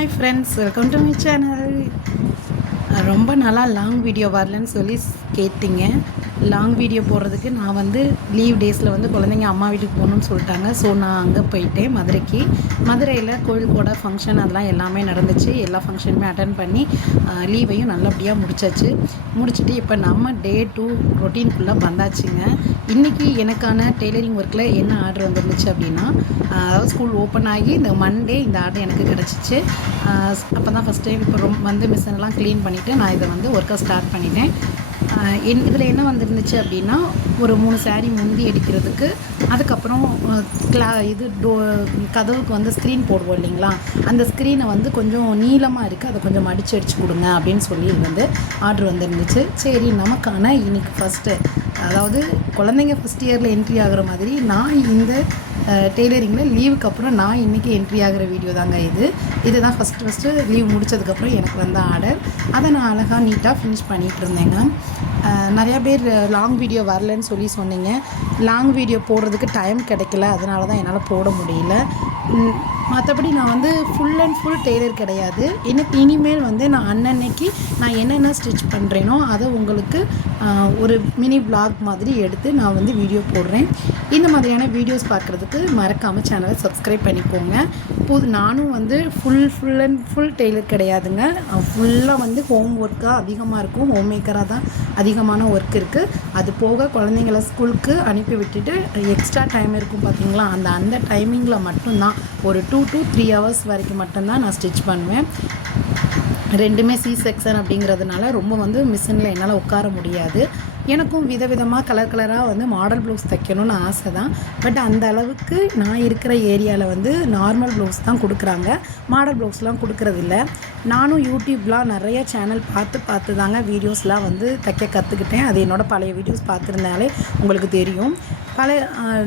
Hi friends, welcome to my channel. ரொம்ப நாளாக long video வரலன்னு சொல்லி கேட்டிங்க. லாங் வீடியோ போடுறதுக்கு நான் வந்து லீவ் டேஸில் வந்து குழந்தைங்க அம்மா வீட்டுக்கு போகணுன்னு சொல்லிட்டாங்க. ஸோ நான் அங்கே போயிட்டேன் மதுரைக்கு. மதுரையில் கோயில்கோட ஃபங்க்ஷன் அதெல்லாம் எல்லாமே நடந்துச்சு. எல்லா ஃபங்க்ஷனுமே அட்டன் பண்ணி லீவையும் நல்லபடியாக முடிச்சுட்டு இப்போ நம்ம டே 2 ரொட்டீன்குள்ளே வந்தாச்சுங்க. இன்றைக்கி எனக்கான டெய்லரிங் ஒர்க்கில் என்ன ஆர்டர் வந்துருந்துச்சு அப்படின்னா, அதாவது ஸ்கூல் ஓப்பன் ஆகி இந்த மண்டே இந்த ஆர்டர் எனக்கு கிடச்சிச்சு. அப்போ தான் ஃபஸ்ட் டைம் இப்போ வந்து மிஷினெல்லாம் க்ளீன் பண்ணிவிட்டு நான் இதை வந்து ஒர்க்கை ஸ்டார்ட் பண்ணிட்டேன். இதில் என்ன வந்துருந்துச்சு அப்படின்னா, ஒரு 3 சாரீ முந்தி அடிக்கிறதுக்கு, அதுக்கப்புறம் கதவுக்கு வந்து ஸ்க்ரீன் போடுவோம் இல்லைங்களா, அந்த ஸ்க்ரீனை வந்து கொஞ்சம் நீளமாக இருக்குது, அதை கொஞ்சம் அடித்து கொடுங்க அப்படின்னு சொல்லி வந்து ஆர்டர் வந்துருந்துச்சு. சரி, நமக்கான இன்னைக்கு ஃபஸ்ட்டு, அதாவது குழந்தைங்க ஃபஸ்ட் இயரில் என்ட்ரி ஆகிற மாதிரி நான் இந்த டெய்லரிங்கில் லீவுக்கு அப்புறம் நான் இன்றைக்கி என்ட்ரி ஆகிற வீடியோ தாங்க இதுதான் ஃபஸ்ட்டு லீவ் முடித்ததுக்கப்புறம் எனக்கு வந்த ஆர்டர். அதை நான் அழகாக நீட்டாக ஃபினிஷ் பண்ணிகிட்டு இருந்தேங்க. நிறையா பேர் லாங் வீடியோ வரலன்னு சொல்லி சொன்னீங்க. லாங் வீடியோ போடுறதுக்கு டைம் கிடைக்கல, அதனால தான் என்னால் போட முடியல. மற்றபடி நான் வந்து ஃபுல் அண்ட் ஃபுல் டெய்லர் கிடையாது. எனக்கு இனிமேல் வந்து நான் அன்னன்னைக்கு நான் என்னென்ன ஸ்டிச் பண்ணுறேனோ அதை உங்களுக்கு ஒரு மினி விளாக் மாதிரி எடுத்து நான் வந்து வீடியோ போடுறேன். இந்த மாதிரியான வீடியோஸ் பார்க்குறதுக்கு மறக்காமல் சேனலை சப்ஸ்கிரைப் பண்ணிக்கோங்க. நானும் வந்து ஃபுல் அண்ட் ஃபுல் டெய்லர் கிடையாதுங்க. ஃபுல்லாக வந்து ஹோம் ஒர்க்காக அதிகமாக இருக்கும். ஹோம் மேக்கராக தான் அதிகமான ஒர்க் இருக்குது. அது போக குழந்தைங்கள ஸ்கூலுக்கு அனுப்பி விட்டுட்டு எக்ஸ்ட்ரா டைம் இருக்கும் பார்த்திங்களா, அந்த டைமிங்கில் மட்டும்தான் ஒரு 2 to 3 ஹவர்ஸ் வரைக்கும் மட்டும்தான் நான் ஸ்டிச் பண்ணுவேன். ரெண்டுமே சி செக்ஷன் அப்படிங்கிறதுனால ரொம்ப வந்து மிஷினில் என்னால் உட்கார முடியாது. எனக்கும் விதவிதமாக கலராக வந்து மாடல் ப்ளவுஸ் தைக்கணும்னு ஆசை தான். பட் அந்த அளவுக்கு நான் இருக்கிற ஏரியாவில் வந்து நார்மல் ப்ளவுஸ் தான் கொடுக்குறாங்க, மாடல் ப்ளவுஸ்லாம் கொடுக்குறதில்ல. நானும் யூடியூப்லாம் நிறைய சேனல் பார்த்து தாங்க வீடியோஸ்லாம் வந்து தைக்க கற்றுக்கிட்டேன். அது என்னோடய பழைய வீடியோஸ் பார்த்துருந்தாலே உங்களுக்கு தெரியும்.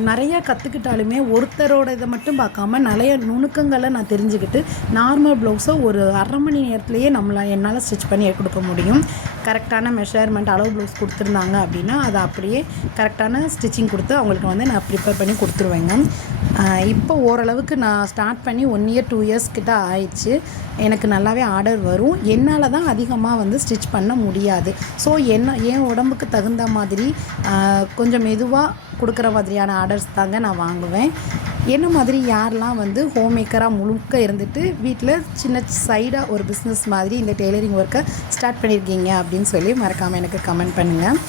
நிறையா கற்றுக்கிட்டாலுமே ஒருத்தரோட இதை மட்டும் பார்க்காம நிறைய நுணுக்கங்களை நான் தெரிஞ்சுக்கிட்டு நார்மல் ப்ளவுஸை ஒரு அரை மணி நேரத்துலேயே என்னால் ஸ்டிச் பண்ணி கொடுக்க முடியும். கரெக்டான மெஷர்மெண்ட் அளவு ப்ளவுஸ் கொடுத்துருந்தாங்க அப்படின்னா அதை அப்படியே கரெக்டான ஸ்டிச்சிங் கொடுத்து அவங்களுக்கு வந்து நான் ப்ரிப்பேர் பண்ணி கொடுத்துருவேங்க. இப்போ ஓரளவுக்கு நான் ஸ்டார்ட் பண்ணி 1 year 2 years கிட்ட ஆயிடுச்சு. எனக்கு நல்லாவே ஆர்டர் வரும். என்னால் தான் அதிகமாக வந்து ஸ்டிச் பண்ண முடியாது. ஸோ என் உடம்புக்கு தகுந்த மாதிரி கொஞ்சம் மெதுவாக கொடுக்குற மாதிரியான ஆர்டர்ஸ் தாங்க நான் வாங்குவேன். என்ன மாதிரி யாரெல்லாம் வந்து ஹோம் மேக்கராக முழுக்க இருந்துட்டு வீட்டில் சின்ன சைடாக ஒரு பிஸ்னஸ் மாதிரி இந்த டெய்லரிங் ஒர்க்கை ஸ்டார்ட் பண்ணியிருக்கீங்க அப்படின்னு சொல்லி மறக்காமல் எனக்கு கமெண்ட் பண்ணுங்கள்.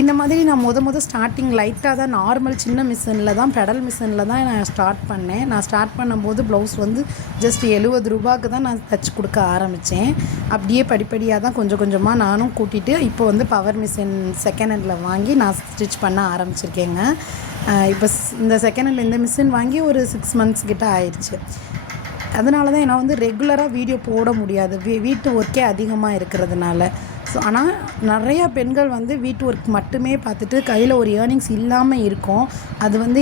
இந்த மாதிரி நான் முத ஸ்டார்டிங் லைட்டாக தான் நார்மல் சின்ன மிஷினில் தான், பெடல் மிஷினில் தான் நான் ஸ்டார்ட் பண்ணேன். நான் ஸ்டார்ட் பண்ணும்போது ப்ளவுஸ் வந்து ஜஸ்ட் 70 ரூபாய்க்கு தான் நான் தைச்சி கொடுக்க ஆரம்பித்தேன். அப்படியே படிப்படியாக தான் கொஞ்சம் கொஞ்சமாக நானும் கூட்டிகிட்டு இப்போ வந்து பவர் மிஷின் செகண்ட் ஹேண்டில் வாங்கி நான் ஸ்டிச் பண்ண ஆரம்பிச்சிருக்கேங்க. இப்போ இந்த செகண்ட் ஹேண்டில் இந்த மிஷின் வாங்கி ஒரு 6 months கிட்ட ஆயிடுச்சு. அதனால தான் நான் வந்து ரெகுலராக வீடியோ போட முடியாது, வீட்டு ஒர்க்கே அதிகமாக இருக்கிறதுனால. ஸோ ஆனால் நிறையா பெண்கள் வந்து வீட்டு ஒர்க் மட்டுமே பார்த்துட்டு கையில் ஒரு ஏர்னிங்ஸ் இல்லாமல் இருக்கும். அது வந்து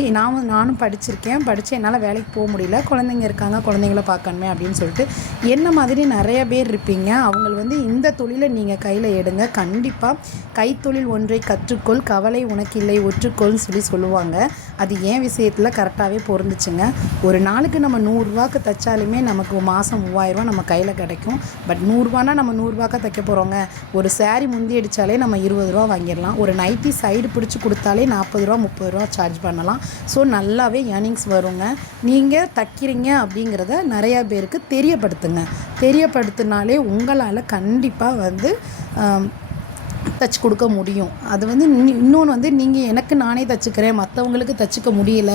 நானும் படித்து என்னால் வேலைக்கு போக முடியல, குழந்தைங்க இருக்காங்க, குழந்தைங்கள பார்க்கணுமே அப்படின்னு சொல்லிட்டு என்ன மாதிரி நிறைய பேர் இருப்பீங்க. அவங்க வந்து இந்த தொழிலை நீங்கள் கையில் எடுங்க. கண்டிப்பாக கைத்தொழில் ஒன்றை கற்றுக்கொள், கவலை உனக்கில்லை ஒற்றுக்கொள்னு சொல்லுவாங்க. அது ஏன் விஷயத்தில் கரெக்டாகவே பொருந்துச்சுங்க. ஒரு நாளுக்கு நம்ம 100 ரூபாய்க்கு தைச்சாலுமே நமக்கு மாதம் 3000 ரூபா நம்ம கையில் கிடைக்கும். பட் 100 ரூபானா நம்ம 100 ரூபாய்க்கு தைக்க போகிறோங்க. ஒரு சாரீ முந்தி அடித்தாலே நம்ம 20 ரூபா வாங்கிடலாம். ஒரு நைட்டி சைடு பிடிச்சி கொடுத்தாலே 40 ரூபா 30 ரூபா சார்ஜ் பண்ணலாம். ஸோ நல்லாவே ஏர்னிங்ஸ் வருங்க. நீங்கள் தைக்கிறீங்க அப்படிங்கிறத நிறையா பேருக்கு தெரியப்படுத்தினாலே உங்களால் கண்டிப்பாக வந்து தைச்சி கொடுக்க முடியும். அது வந்து இன்னொன்று வந்து நீங்கள் எனக்கு நானே தைச்சிக்கிறேன், மற்றவங்களுக்கு தைச்சிக்க முடியல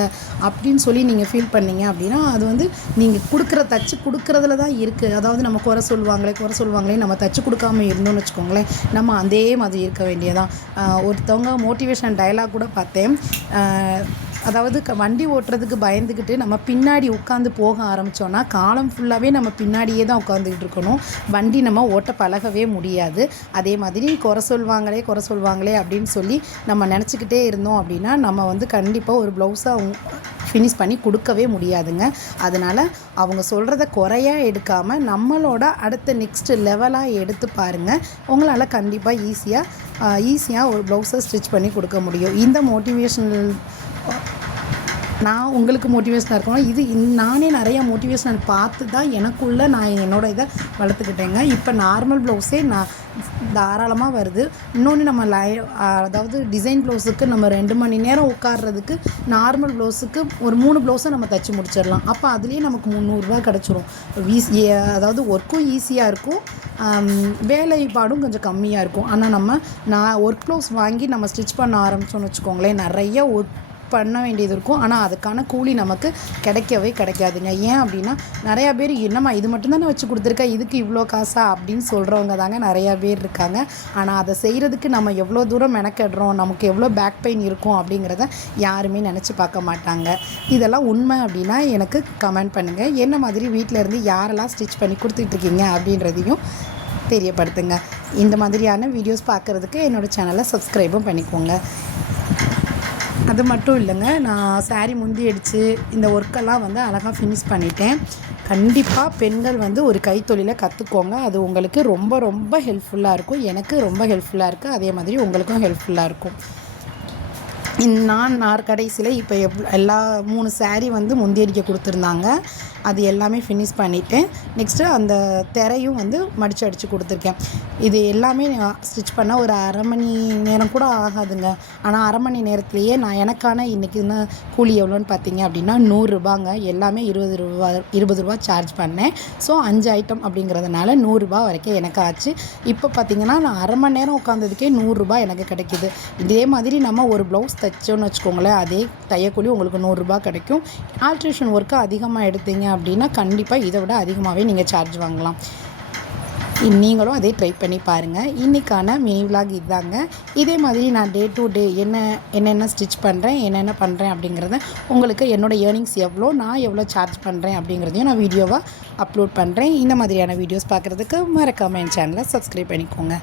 அப்படின்னு சொல்லி நீங்கள் ஃபீல் பண்ணீங்க அப்படின்னா அது வந்து நீங்கள் தைச்சி கொடுக்குறதுல தான் இருக்குது. அதாவது நம்ம குறை சொல்லுவாங்களே நம்ம தைச்சி கொடுக்காம இருந்தோம்னு வச்சுக்கோங்களேன், நம்ம அதே மாதிரி இருக்க வேண்டியதான். ஒருத்தவங்க மோட்டிவேஷன் டயலாக் கூட பார்த்தேன். அதாவது வண்டி ஓட்டுறதுக்கு பயந்துக்கிட்டு நம்ம பின்னாடி உட்காந்து போக ஆரம்பித்தோன்னா காலம் ஃபுல்லாகவே நம்ம பின்னாடியே தான் உட்காந்துக்கிட்டு இருக்கணும். வண்டி நம்ம ஓட்ட பழகவே முடியாது. அதே மாதிரி குறை சொல்வாங்களே அப்படின்னு சொல்லி நம்ம நினச்சிக்கிட்டே இருந்தோம் அப்படின்னா நம்ம வந்து கண்டிப்பாக ஒரு ப்ளவுஸாக ஃபினிஷ் பண்ணி கொடுக்கவே முடியாதுங்க. அதனால் அவங்க சொல்கிறத குறையாக எடுக்காமல் நம்மளோட அடுத்த நெக்ஸ்ட் லெவலாக எடுத்து பாருங்கள். உங்களால் கண்டிப்பாக ஈஸியாக ஒரு ப்ளவுஸை ஸ்டிச் பண்ணி கொடுக்க முடியும். இந்த மோட்டிவேஷனல் நான் உங்களுக்கு மோட்டிவேஷனாக இருக்கணும். இது நானே நிறையா மோட்டிவேஷன் பார்த்து தான் எனக்குள்ளே நான் என்னோடய இதை வளர்த்துக்கிட்டேங்க. இப்போ நார்மல் ப்ளவுஸே நான் தாராளமாக வருது. இன்னொன்று நம்ம அதாவது டிசைன் ப்ளவுஸுக்கு நம்ம 2 மணி நேரம் உட்கார்றதுக்கு நார்மல் ப்ளவுஸுக்கு ஒரு 3 ப்ளவுஸை நம்ம தைச்சி முடிச்சிடலாம். அப்போ அதுலேயே நமக்கு 300 கிடச்சிரும். அதாவது ஒர்க்கும் ஈஸியாக இருக்கும், வேலைப்பாடும் கொஞ்சம் கம்மியாக இருக்கும். ஆனால் நான் ஒர்க் ப்ளவுஸ் வாங்கி நம்ம ஸ்டிச் பண்ண ஆரம்பித்தோன்னு வச்சுக்கோங்களேன், நிறைய ஒர்க் பண்ண வேண்டியது இருக்கும். ஆனால் அதுக்கான கூலி நமக்கு கிடைக்காதுங்க. ஏன் அப்படின்னா நிறையா பேர் என்னம்மா இது மட்டும்தானே வச்சு கொடுத்துருக்கா, இதுக்கு இவ்வளோ காசா அப்படின்னு சொல்கிறவங்க தாங்க நிறையா பேர் இருக்காங்க. ஆனால் அதை செய்கிறதுக்கு நம்ம எவ்வளோ தூரம் மெனக்கெடுறோம், நமக்கு எவ்வளோ பேக் பெயின் இருக்கும் அப்படிங்கிறத யாருமே நினச்சி பார்க்க மாட்டாங்க. இதெல்லாம் உண்மை அப்படின்னா எனக்கு கமெண்ட் பண்ணுங்கள். என்ன மாதிரி வீட்டில் இருந்து யாரெல்லாம் ஸ்டிச் பண்ணி கொடுத்துட்ருக்கீங்க அப்படின்றதையும் தெரியப்படுத்துங்க. இந்த மாதிரியான வீடியோஸ் பார்க்குறதுக்கு என்னோடய சேனலை சப்ஸ்கிரைபும் பண்ணிக்கோங்க. அது மட்டும் இல்லைங்க, நான் சாரீ முந்தி அடித்து இந்த ஒர்க்கெல்லாம் வந்து அழகாக ஃபினிஷ் பண்ணிட்டேன். கண்டிப்பாக பெண்கள் வந்து ஒரு கைத்தொழிலை கற்றுக்கோங்க. அது உங்களுக்கு ரொம்ப ரொம்ப ஹெல்ப்ஃபுல்லாக இருக்கும். எனக்கு ரொம்ப ஹெல்ப்ஃபுல்லாக இருக்குது. அதே மாதிரி உங்களுக்கும் ஹெல்ப்ஃபுல்லாக இருக்கும். நான் கடைசியில் இப்போ எல்லா 3 சாரீ வந்து முந்தி அடிக்க கொடுத்துருந்தாங்க. அது எல்லாமே ஃபினிஷ் பண்ணிவிட்டேன். நெக்ஸ்ட்டு அந்த திரையும் வந்து மடித்து அடித்து கொடுத்துருக்கேன். இது எல்லாமே ஸ்டிச் பண்ண ஒரு அரை மணி நேரம் கூட ஆகாதுங்க. ஆனால் அரை மணி நேரத்துலேயே நான் எனக்கான இன்றைக்கி கூலி எவ்வளோன்னு பார்த்தீங்க அப்படின்னா 100 ரூபாங்க. எல்லாமே 20 ரூபா சார்ஜ் பண்ணேன். ஸோ 5 ஐட்டம் அப்படிங்கிறதுனால 100 ரூபா வரைக்கும் எனக்கு ஆச்சு. இப்போ பார்த்திங்கன்னா நான் அரை மணி நேரம் உட்காந்ததுக்கே 100 ரூபா எனக்கு கிடைக்கிது. இதே மாதிரி நம்ம ஒரு ப்ளவுஸ் தைச்சோன்னு வச்சுக்கோங்களேன், அதே தையக்கூலி உங்களுக்கு 100 ரூபா கிடைக்கும். ஆல்ட்ரேஷன் ஒர்க்கு அதிகமாக எடுத்தீங்க அப்படின்னா கண்டிப்பாக இதை விட அதிகமாகவே நீங்கள் சார்ஜ் வாங்கலாம். நீங்களும் அதே ட்ரை பண்ணி பாருங்கள். இன்றைக்கான மினி விலாக் இதுதாங்க. இதே மாதிரி நான் டே டு டே என்னென்ன ஸ்டிச் பண்ணுறேன், என்னென்ன பண்ணுறேன் அப்படிங்கிறத உங்களுக்கு என்னோடய ஏர்னிங்ஸ் எவ்வளோ, நான் எவ்வளோ சார்ஜ் பண்ணுறேன் அப்படிங்கிறதையும் நான் வீடியோவாக அப்லோட் பண்ணுறேன். இந்த மாதிரியான வீடியோஸ் பார்க்குறதுக்கு மறக்காமல் என் சேனலை சப்ஸ்கிரைப் பண்ணிக்கோங்க.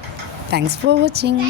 தேங்க்ஸ் ஃபார் வாட்சிங்.